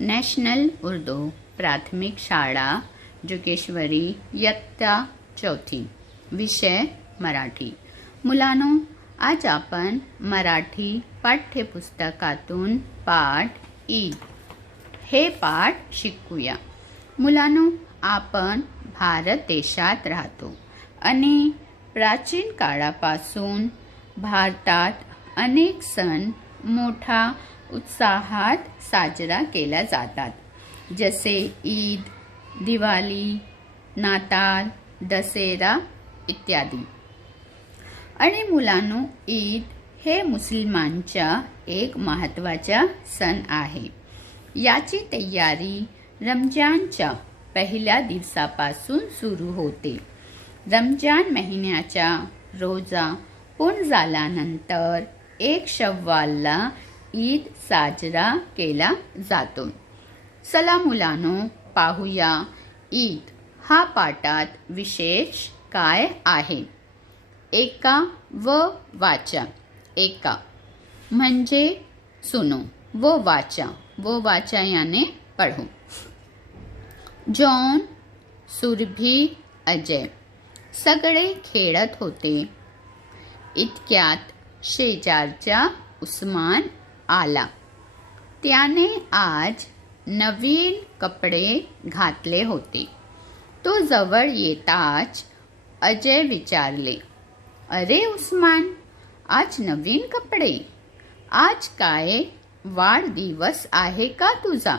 National Urdu प्राथमिक शाळा जोगेश्वरी इयत्ता चौथी विषय मराठी। मुलांनो, आज आपण मराठी पाठ्यपुस्तकातून पाठ ईद हे पाठ शिकूया। मुलांनो, आपण भारत देशात राहतो आणि प्राचीन काळापासून भारतात अनेक सण मोठा उत्साहात साजरा केला जातात, जसे ईद, दिवाळी, नाताळ, दसरा इत्यादी। आणि मुलांनो, ईद हे मुस्लिमांचा एक महत्त्वाचा सण आहे। याची तयारी रमजानच्या पहिल्या दिवसापासून सुरू होते। रमजान महिन्याचा रोजा पूर्ण झाल्यानंतर 1 शव्वालला ईद साजरा केला जातो। चला मुलांनो, पाहूया ईद हा पाठात विशेष काय आहे। एका व वाचा। एका म्हणजे सुनो व वाचा याने पढ़ो। जॉन, सुरभी, अजय सगळे खेळत होते। इतक्यात शेजारचा उस्मान आला। त्याने आज नवीन कपडे घातले होते। तो जवळ येताच अजय विचारले, अरे उस्मान, आज नवीन कपडे? आज काय वाढदिवस आहे का तुझा?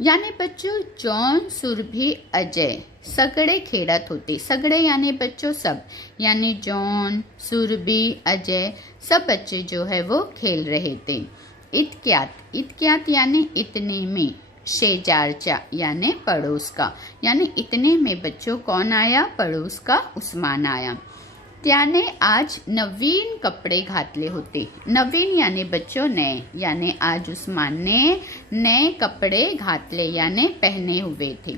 याने बच्चों जॉन, सुरभी, अजय सगळे खेळत होते। सगळे यानी बच्चों सब, यानी जॉन, सुरभी, अजय सब बच्चे जो है वो खेल रहे थे। इतक्यात यानी इतने में, शेजारचा यानी पड़ोस का, यानी इतने में बच्चों कौन आया? पड़ोस का उस्मान आया। त्याने आज नवीन कपडे घातले होते। नवीन यानी बच्चों नए, यानी आज उस्मान ने नए कपडे घातले यानी पहने हुए थे।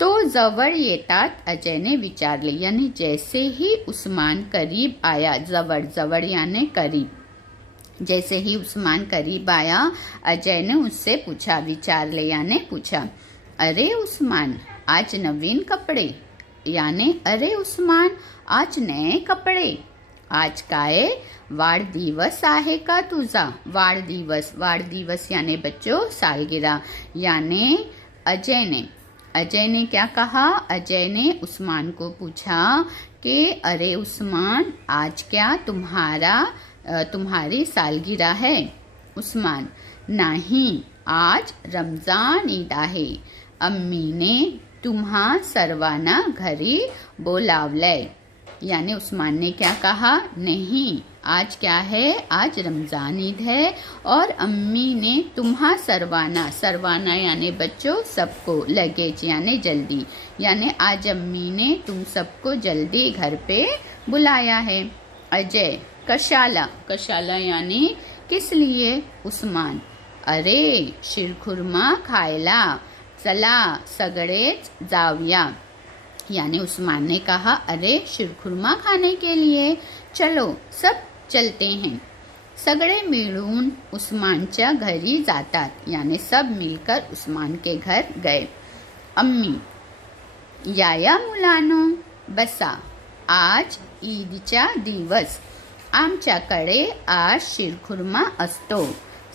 तो जवळ येतात अजय ने विचारले, यानी जैसे ही उस्मान करीब आया, जवळ यानी करीब, जैसे ही उस्मान करीब आया अजय ने उससे पूछा, विचारले यानी पूछा, अरे उस्मान, आज नवीन कपडे? यानी अरे उस्मान, आज नए कपडे? आज काय वाढदिवस आहे का तुझा? वाढदिवस यानी बच्चों सालगिरह। यानी अजय ने क्या कहा? अजय ने उस्मान को पूछा कि अरे उस्मान, आज क्या तुम्हारी सालगिरह है? उस्मान, नहीं, आज रमजान ईद आहे। अम्मीने तुम्हा सर्वांना घरी बोलावलंय। यानी उस्मान ने क्या कहा? नहीं, आज क्या है? आज रमजान ईद है और अम्मी ने तुम्हा सरवाना यानी बच्चों सबको, लगेज यानी जल्दी, यानी आज अम्मी ने तुम सबको जल्दी घर पे बुलाया है। अजय, कशाला यानी किस लिए? उस्मान, अरे शीरखुर्मा खायला, चला सगळेच जाऊया। यानी उस्मान ने कहा, अरे शीरखुर्मा खाने के लिए चलो सब चलते हैं। सगळे मिळून उस्मानच्या घरी जातात, यानी सब मिलकर उस्मान के घर गए। अम्मी, या मुलांनो, बसा, आज ईदचा दिवस, आमच्याकडे आज शीरखुर्मा असतो,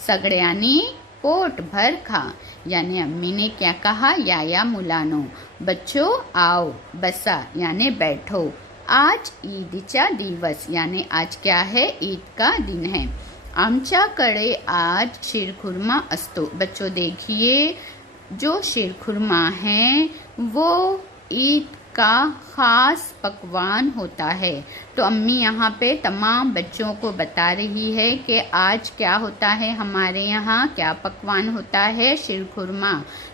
सगळ्यांनी पोट भर खा। यानी अम्मी ने क्या कहा? या मुलानो, बच्चों आओ, बसा यानी बैठो, आज ईदचा दिवस, यानी आज क्या है? ईद का दिन है। आमच्याकडे आज शीरखुर्मा असतो। बच्चों देखिए, जो शीरखुर्मा है वो ईद का खास पकवान होता है। तो अम्मी यहाँ पे तमाम बच्चों को बता रही है कि आज क्या होता है, हमारे यहाँ क्या पकवान होता है? शीरखुर्मा।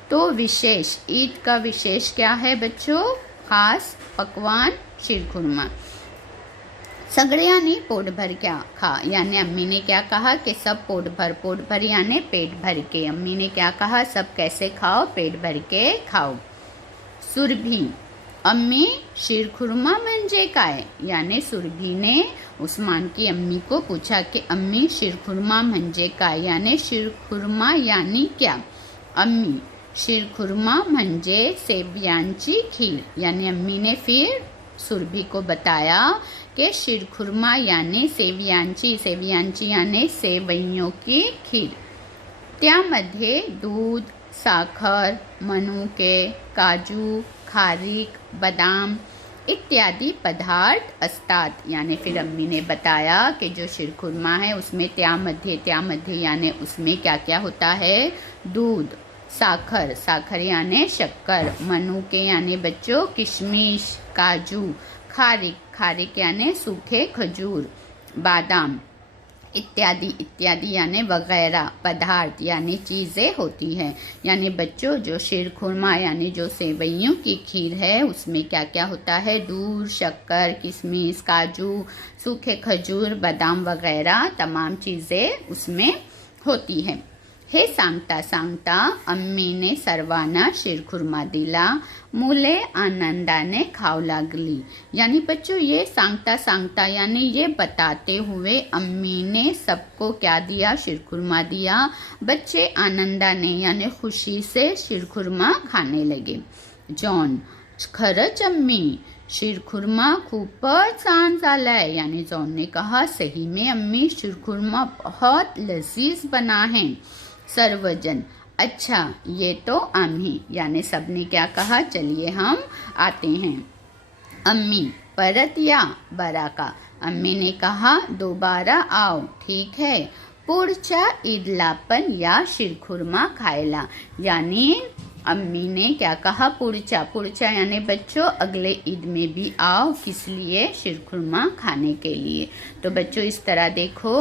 तो विशेष, ईद का विशेष क्या है बच्चों? खास पकवान शीरखुर्मा। सगळ्यांनी पोट भर क्या खा, यानी अम्मी ने क्या कहा कि सब पोट भर यानी पेट भर के। अम्मी ने क्या कहा? सब कैसे खाओ? पेट भर के खाओ। सुरभी, अम्मी शीरखुर्मा म्हणजे काय? यानी सुरभी ने उस्मान की अम्मी को पूछा कि अम्मी शीरखुर्मा म्हणजे काय? यानी शीरखुर्मा यानी क्या? अम्मी शीरखुर्मा म्हणजे सेवयांची खीर। यानी अम्मी ने फिर सुरभी को बताया कि शीरखुर्मा यानी सेवयांची यानी सेवइयों की खीर। त्यामध्ये दूध, साखर, मनुके, काजू, खारीक, बदाम इत्यादि पदार्थ असतात। यानी फिर अम्मी ने बताया कि जो शीरखुर्मा है उसमें त्यामध्ये यानी उसमें क्या क्या होता है, दूध, साखर यानी शक्कर, मनुके यानी बच्चों किशमिश, काजू, खारीक यानी सूखे खजूर, बादाम इत्यादि यानी वगैरह पदार्थ यानी चीज़ें होती हैं। यानी बच्चों जो शीरखुर्मा यानी जो सेवइयों की खीर है उसमें क्या क्या होता है, दूध, शक्कर, किशमिश, काजू, सूखे खजूर, बादाम वगैरह तमाम चीज़ें उसमें होती हैं। हे सांगता अम्मीने सर्वांना शीरखुर्मा दिला, मुले आनंदाने खाऊ लागली। यानी बच्चों ये सांगता यानी ये बताते हुए अम्मी ने सबको क्या दिया, शीरखुर्मा दिया। बच्चे आनंदाने यानी खुशी से शीरखुर्मा खाने लगे। जॉन खरंच अम्मी शीरखुर्मा खूपच छान झालाय। यानी जॉन ने कहा सही में अम्मी शीरखुर्मा बहुत लजीज बना है। सर्वजन अच्छा ये तो आम्ही यानी सबने क्या कहा, चलिए हम आते हैं। अम्मी परत या बराका, अम्मी ने कहा दोबारा आओ, ठीक है। पुढच्या ईदला पण या शीरखुर्मा खायला। यानी अम्मी ने क्या कहा, पुढच्या यानी बच्चों अगले ईद में भी आओ, किस लिए, शीरखुर्मा खाने के लिए। तो बच्चों इस तरह देखो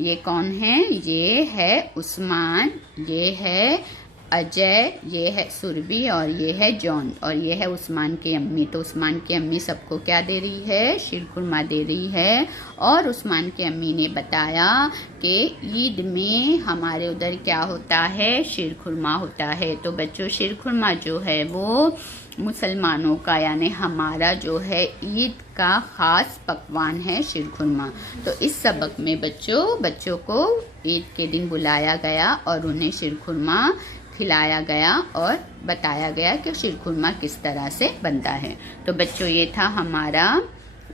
ये कौन है, ये है उस्मान, ये है अजय, ये है सुरभि और ये है जॉन और ये है उस्मान की अम्मी। तो उस्मान की अम्मी सबको क्या दे रही है, शीरखुर्मा दे रही है। और उस्मान की अम्मी ने बताया कि ईद में हमारे उधर क्या होता है, शीरखुर्मा होता है। तो बच्चों शीरखुर्मा जो है वो मुसलमानों का यानी हमारा जो है ईद का ख़ास पकवान है शीरखुर्मा। तो इस सबक में बच्चों को ईद के दिन बुलाया गया और उन्हें शीरखुर्मा खिलाया गया और बताया गया कि शीरखुर्मा किस तरह से बनता है। तो बच्चों ये था हमारा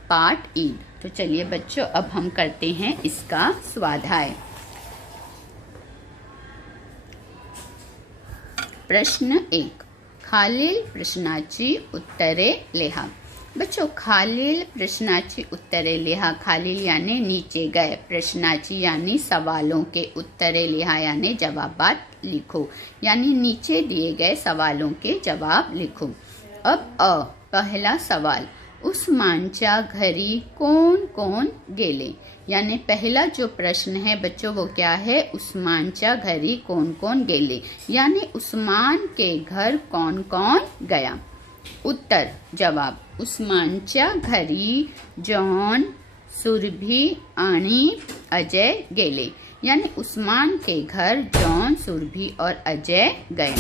पाठ ईद। तो चलिए बच्चों अब हम करते हैं इसका स्वाध्याय। प्रश्न 1, खालील प्रश्नाची उत्तरे लिहा। बच्चों खालील प्रश्नाची उत्तरे लिहा, खालील यानी नीचे गए, प्रश्नाची यानी सवालों के, उत्तरे लिहा यानी जवाबात लिखो। यानी नीचे दिए गए सवालों के जवाब लिखो। अब पहला सवाल, उस्मानच्या घरी कौन कौन गेले। यानी पहला जो प्रश्न है बच्चों वो क्या है, उस्मानच्या घरी कौन कौन गेले। यानी उस्मान के घर कौन कौन गया। उत्तर जवाब, उस्मानच्या घरी जॉन, सुरभी आणि अजय गेले। यानी उस्मान के घर जॉन, सुरभी और अजय गए।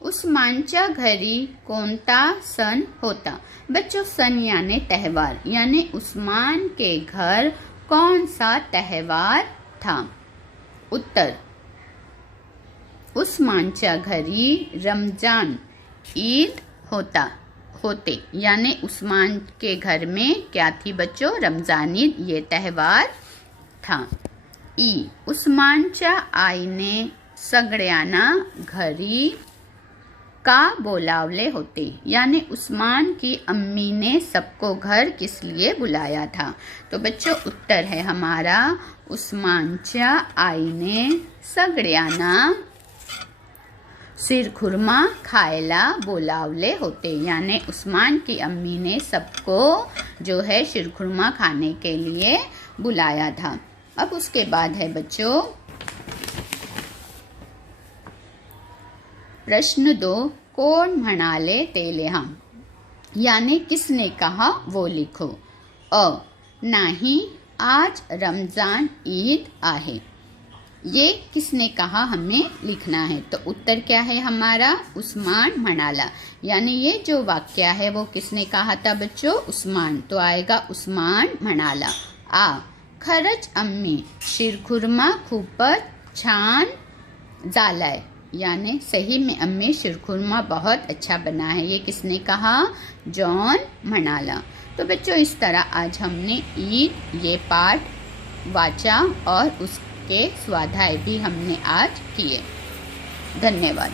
उस्मानच्या घरी कोणता सण होता। बच्चों सन यानी त्यौहार, यानी उस्मान के घर कौन सा त्यौहार था। उत्तर उस्मानच्या घरी रमजान ईद होते। यानी उस्मान के घर में क्या थी बच्चों, रमजान ईद ये त्यौहार था। उस्मानच्या आईने सगळ्यांना घरी का बोलावले होते। यानी उस्मान की अम्मी ने सबको घर किस लिए बुलाया था। तो बच्चों उत्तर है हमारा, उस्मानच्या आईने सगळ्यांना शीरखुर्मा खायला बोलावले होते। यानी उस्मान की अम्मी ने सबको जो है शीरखुर्मा खाने के लिए बुलाया था। अब उसके बाद है बच्चों प्रश्न 2, कोण म्हणाले ते लिहा। यानी किसने कहा वो लिखो। नहीं आज रमजान ईद आहे, ये किसने कहा हमें लिखना है। तो उत्तर क्या है हमारा, उस्मान म्हणाला। यानी ये जो वाक्य है वो किसने कहा था बच्चों, उस्मान। तो आएगा उस्मान म्हणाला। खरंच अम्मी शीरखुर्मा खूपच छान झालाय। यानी सही में अम्मी शीरखुरमा बहुत अच्छा बना है। ये किसने कहा? जॉन म्हणाला। तो बच्चों इस तरह आज हमने ईद ये पाठ वाचा और उसके स्वाध्याय भी हमने आज किए। धन्यवाद।